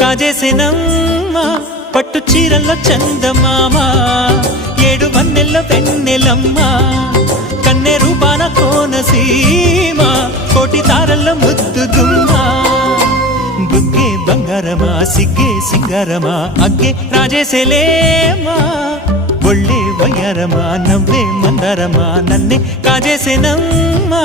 కాజేసేనమ్మా పట్టు చీరల్లో చందమామ 7 వన్నెల్లో వెన్నెలమ్మ కన్నె రూపాన కోనసీమ కోటి తారల్లో ముద్దుగుమ్మ బుగ్గే బంగారమా సిగ్గే సింగారమా అగ్గే రాజేసేలేమా ఒళ్ళే వయ్యారమా నవ్వే మందారమా నన్నే కాజేసేనమ్మా